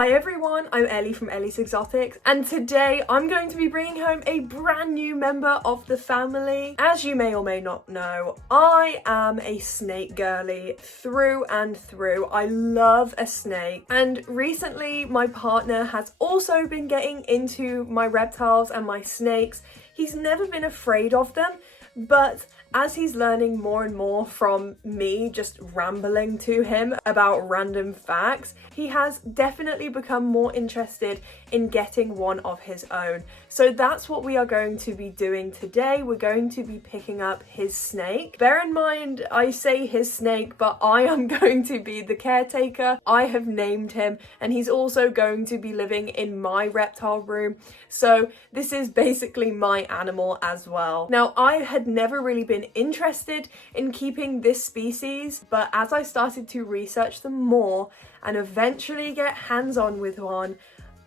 Hi everyone, I'm Ellie from Ellie's Exotics, and today I'm going to be bringing home a brand new member of the family. As you may or may not know, I am a snake girly through and through. I love a snake, and recently my partner has also been getting into my reptiles and my snakes. He's never been afraid of them, but as he's learning more and more from me just rambling to him about random facts, he has definitely become more interested in getting one of his own. So that's what we are going to be doing today. We're going to be picking up his snake. Bear in mind, I say his snake, but I am going to be the caretaker. I have named him, and he's also going to be living in my reptile room. So this is basically my animal as well. Now, I had never really been interested in keeping this species, but as I started to research them more and eventually get hands-on with one,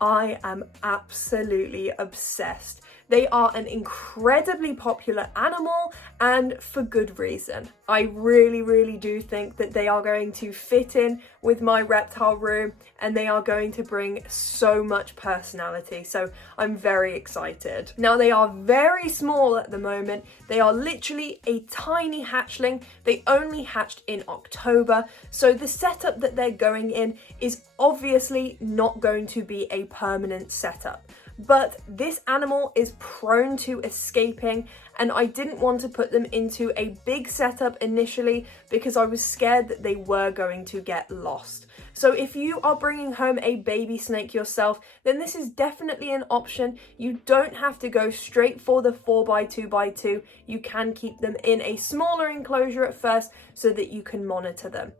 I am absolutely obsessed. They are an incredibly popular animal, and for good reason. I really do think that they are going to fit in with my reptile room, and they are going to bring so much personality, so I'm very excited. Now, they are very small at the moment. They are literally a tiny hatchling. They only hatched in October, so the setup that they're going in is obviously not going to be a permanent setup. But this animal is prone to escaping, and I didn't want to put them into a big setup initially because I was scared that they were going to get lost. So if you are bringing home a baby snake yourself, then this is definitely an option. You don't have to go straight for the 4x2x2. You can keep them in a smaller enclosure at first so that you can monitor them.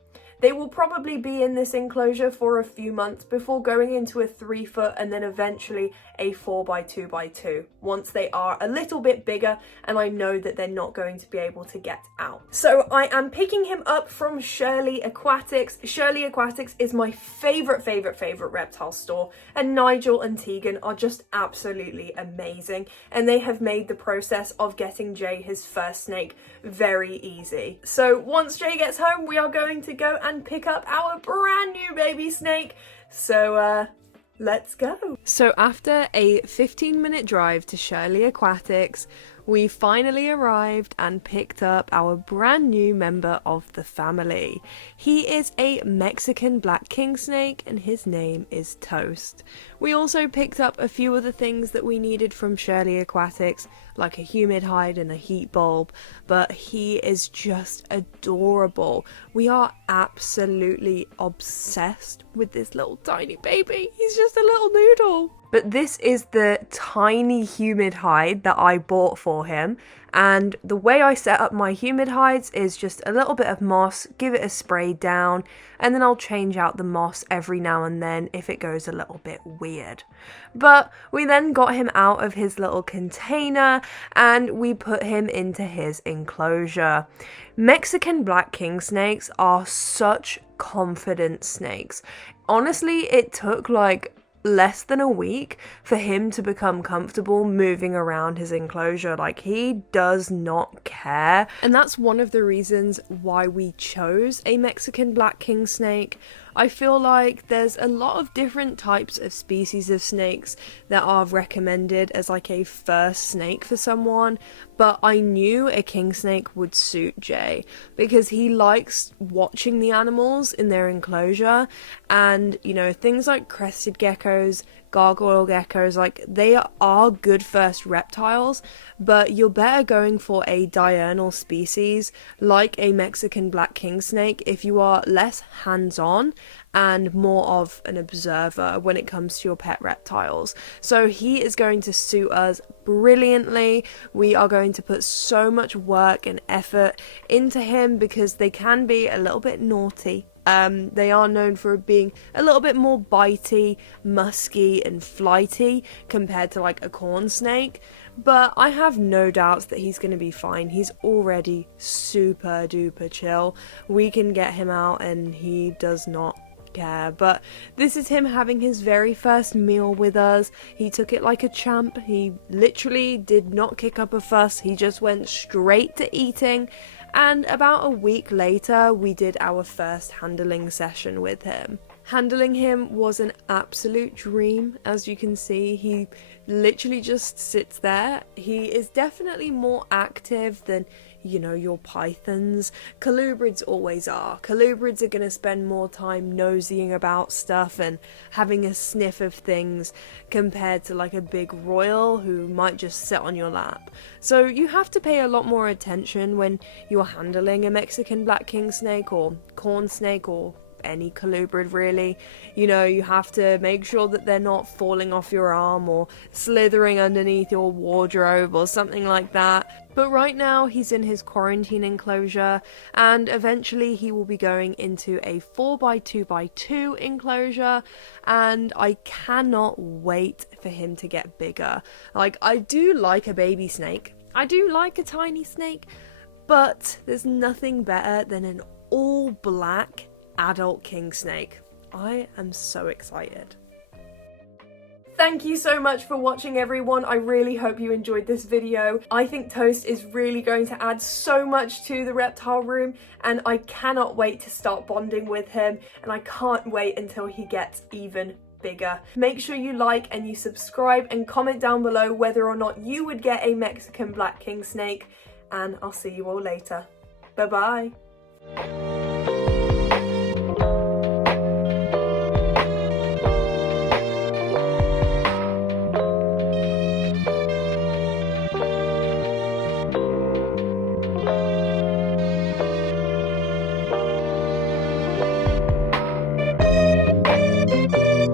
They will probably be in this enclosure for a few months before going into a 3-foot and then eventually a 4x2x2 once they are a little bit bigger and I know that they're not going to be able to get out. So I am picking him up from Shirley Aquatics. Shirley Aquatics is my favorite reptile store, and Nigel and Tegan are just absolutely amazing, and they have made the process of getting Jay his first snake very easy. So once Jay gets home, we are going to go and pick up our brand new baby snake. So let's go. So after a 15-minute drive to Shirley Aquatics, we finally arrived and picked up our brand new member of the family. He is a Mexican Black Kingsnake, and his name is Toast. We also picked up a few other things that we needed from Shirley Aquatics, like a humid hide and a heat bulb, but he is just adorable. We are absolutely obsessed with this little tiny baby. He's just a little noodle. But this is the tiny humid hide that I bought for him, and the way I set up my humid hides is just a little bit of moss, give it a spray down, and then I'll change out the moss every now and then if it goes a little bit weird. But we then got him out of his little container and we put him into his enclosure. Mexican Black Kingsnakes are such confident snakes. Honestly, it took like less than a week for him to become comfortable moving around his enclosure. Like, he does not care, and that's one of the reasons why we chose a Mexican Black Kingsnake. I feel like there's a lot of different types of species of snakes that are recommended as like a first snake for someone, but I knew a king snake would suit Jay because he likes watching the animals in their enclosure, and you know, things like crested geckos, gargoyle geckos, like, they are good first reptiles, but you're better going for a diurnal species like a Mexican Black Kingsnake if you are less hands-on and more of an observer when it comes to your pet reptiles. So he is going to suit us brilliantly. We are going to put so much work and effort into him because they can be a little bit naughty. They are known for being a little bit more bitey, musky and flighty compared to like a corn snake, but I have no doubts that he's going to be fine. He's already super duper chill. We can get him out and he does not care. But this is him having his very first meal with us. He took it like a champ. He literally did not kick up a fuss. He just went straight to eating. And about a week later, we did our first handling session with him. Handling him was an absolute dream. As you can see, he literally just sits there. He is definitely more active than, you know, your pythons. Colubrids always are. Colubrids are going to spend more time nosying about stuff and having a sniff of things compared to like a big royal who might just sit on your lap. So you have to pay a lot more attention when you're handling a Mexican Black Kingsnake or corn snake or any colubrid really. You know, you have to make sure that they're not falling off your arm or slithering underneath your wardrobe or something like that. But right now he's in his quarantine enclosure, and eventually he will be going into a 4x2x2 enclosure, and I cannot wait for him to get bigger. Like, I do like a baby snake, I do like a tiny snake, but there's nothing better than an all black adult king snake. I am so excited. Thank you so much for watching, everyone. I really hope you enjoyed this video. I think Toast is really going to add so much to the reptile room, and I cannot wait to start bonding with him, and I can't wait until he gets even bigger. Make sure you like and you subscribe and comment down below whether or not you would get a Mexican Black Kingsnake, and I'll see you all later. Bye bye.